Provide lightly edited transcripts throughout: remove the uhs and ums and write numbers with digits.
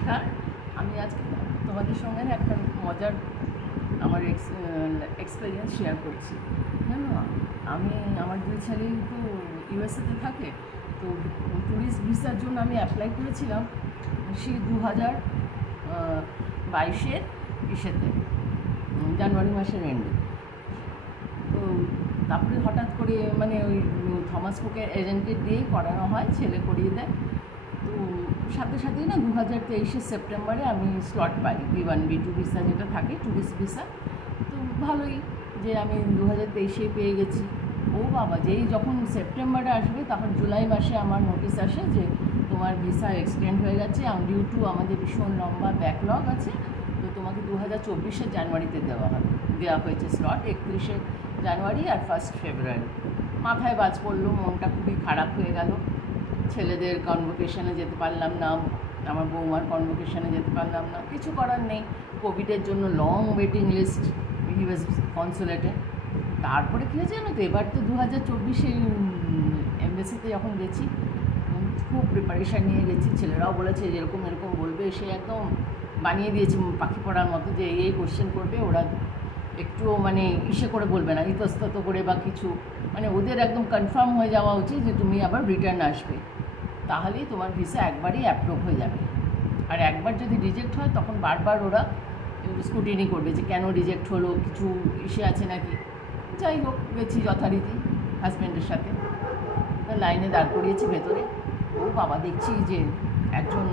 নমস্কার। আমি আজকে তোমাদের সঙ্গে না একটা মজার আমার এক্সপিরিয়েন্স শেয়ার করছি। জানো, আমি আমার দুই ছেলেই তো ইউএসএতে থাকে, তো ট্যুরিস্ট ভিসার জন্য আমি অ্যাপ্লাই করেছিলাম সেই 2022-এর ইসেতে, জানুয়ারি মাসের এন্ডে। তো তারপরে হঠাৎ করে মানে ওই থমাস কুকের এজেন্টকে দিয়েই করানো হয়, ছেলে করিয়ে দেয়। তো সাথে সাথেই না 2023-এর সেপ্টেম্বরে আমি স্লট পাই, B1 B2 ভিসা যেটা থাকে, ট্যুরিস্ট ভিসা। তো ভালোই যে আমি 2023-এ পেয়ে গেছি। ও বাবা, যেই যখন সেপ্টেম্বরে আসবে তখন জুলাই মাসে আমার নোটিশ আসে যে তোমার ভিসা এক্সটেন্ড হয়ে গেছে, ডিউ টু আমাদের ভীষণ লম্বা ব্যাকলগ আছে, তো তোমাকে 2024-এর জানুয়ারিতে দেওয়া হয়েছে স্লট, 31শে জানুয়ারি আর 1 ফেব্রুয়ারি। মাথায় বাজ পড়লো, মনটা খুবই খারাপ হয়ে গেল। ছেলেদের কনভোকেশনে যেতে পারলাম না, আমার বৌমার কনভোকেশনে যেতে পারলাম না, কিছু করার নেই। কোভিডের জন্য লং ওয়েটিং লিস্ট ইউএস কনসুলেটে। তারপরে কী হয়েছে জানো তো, এবার তো 2024-এ এমবেসিতে যখন গেছি, খুব প্রিপারেশান নিয়ে গেছি। ছেলেরাও বলেছে যেরকম এরকম বলবে, সে একদম বানিয়ে দিয়েছে পাখি পড়ার মতো, যে এই কোশ্চেন করবে, ওরা একটুও মানে ইসে করে বলবে না, ইতস্তত করে বা কিছু, মানে ওদের একদম কনফার্ম হয়ে যাওয়া উচিত যে তুমি আবার রিটার্ন আসবে, তাহলেই তোমার ভিসা একবারই অ্যাপ্রুভ হয়ে যাবে। আর একবার যদি রিজেক্ট হয় তখন বারবার ওরা স্ক্রুটিনি করবে যে কেন রিজেক্ট হলো, কিছু ইসে আছে নাকি। যাই হোক, গেছি যথারীতি হাজব্যান্ডের সাথে, লাইনে দাঁড় করিয়েছি ভেতরে। ও বাবা, দেখছি যে একজন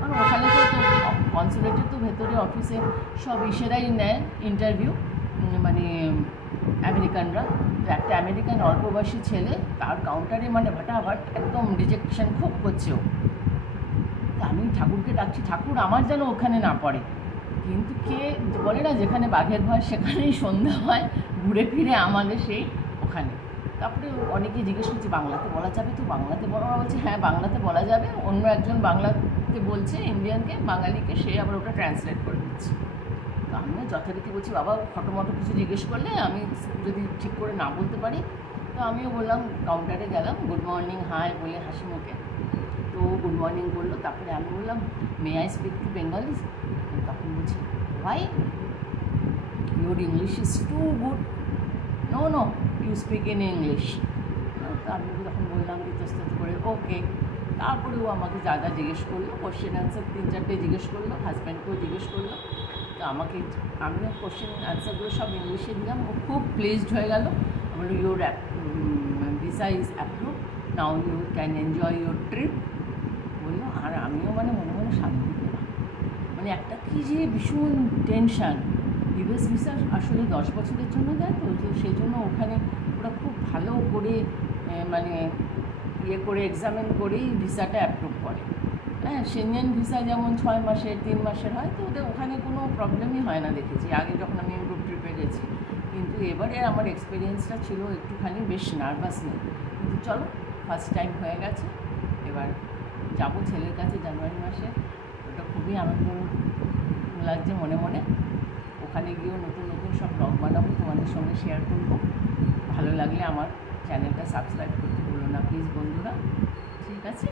মানে ওখানে তো কনসুলেটের তো ভেতরে অফিসে সব ইসেরাই নেয় ইন্টারভিউ, মানে আমেরিকানরা। তো একটা আমেরিকান অল্পবয়সী ছেলে, তার কাউন্টারে মানে ভাটাভাট একদম রিজেকশন খুব করছে ও। তা আমি ঠাকুরকে ডাকছি, ঠাকুর আমার যেন ওখানে না পড়ে। কিন্তু কে বলে না, যেখানে বাঘের ভয় সেখানেই সন্ধ্যা হয়, ঘুরে ফিরে আমাদের সেই ওখানে। তারপরে অনেকে জিজ্ঞেস করছি বাংলাতে বলা যাবে তো, বাংলাতে বলা, বলছে হ্যাঁ বাংলাতে বলা যাবে। অন্য একজন বাংলাতে বলছে, ইন্ডিয়ানকে, বাঙালিকে, সে আবার ওটা ট্রান্সলেট করে দিচ্ছে। তো আমিও যথারীতি বলছি, বাবা ফটোমটো কিছু জিজ্ঞেস করলে আমি যদি ঠিক করে না বলতে পারি। তো আমিও বললাম, কাউন্টারে গেলাম, গুড মর্নিং হাই বলে হাসি মুখে। তো গুড মর্নিং বললো। তারপরে আমি বললাম, may I speak to Bengali? তখন বলছি, why, your English is too good, no no you speak in English. তো আমি তখন বললাম ইতস্তত করে ওকে। তারপরে ও আমাকে যা যা জিজ্ঞেস করলো, কোশ্চেন অ্যান্সার 3-4টে জিজ্ঞেস করলো, হাজব্যান্ডকেও জিজ্ঞেস করলো। তো আমিও কোশ্চেন অ্যান্সারগুলো সব ইংলিশে দিলাম। ও খুব প্লেজড হয়ে গেল। বললো your visa is approve, now you can enjoy your trip বললো। আর আমিও মানে মনে মনে শান্তি পেলাম। মানে একটা কী যে ভীষণ টেনশান। ইউএস ভিসা আসলে 10 বছরের জন্য দেয়, তো সেই জন্য ওখানে ওরা খুব ভালো করে মানে ইয়ে করে এক্সামিন করেই ভিসাটা অ্যাপ্রুভ করে। হ্যাঁ, সেনজেন ভিসা যেমন 6 মাসের 3 মাসের হয়, তো ওদের ওখানে কোনো প্রবলেমই হয় না দেখেছি আগে যখন আমি ইউরোপ ট্রিপে গেছি। কিন্তু এবারে আমার এক্সপিরিয়েন্সটা ছিল একটুখানি বেশ নার্ভাস নেই, কিন্তু চলো ফার্স্ট টাইম হয়ে গেছে। এবার যাবো ছেলের কাছে জানুয়ারি মাসে, ওটা খুবই আনন্দ লাগছে মনে মনে। ওখানে গিয়েও নতুন নতুন সব ব্লগ বানাবো, তোমাদের সঙ্গে শেয়ার করবো। ভালো লাগলে আমার চ্যানেলটা সাবস্ক্রাইব করতে ভুলো না প্লিজ বন্ধুরা, ঠিক আছে?